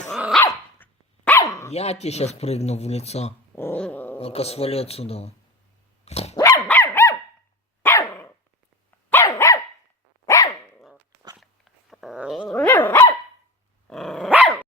сука. Я тебе сейчас прыгну в лицо. Ну-ка, свали отсюда.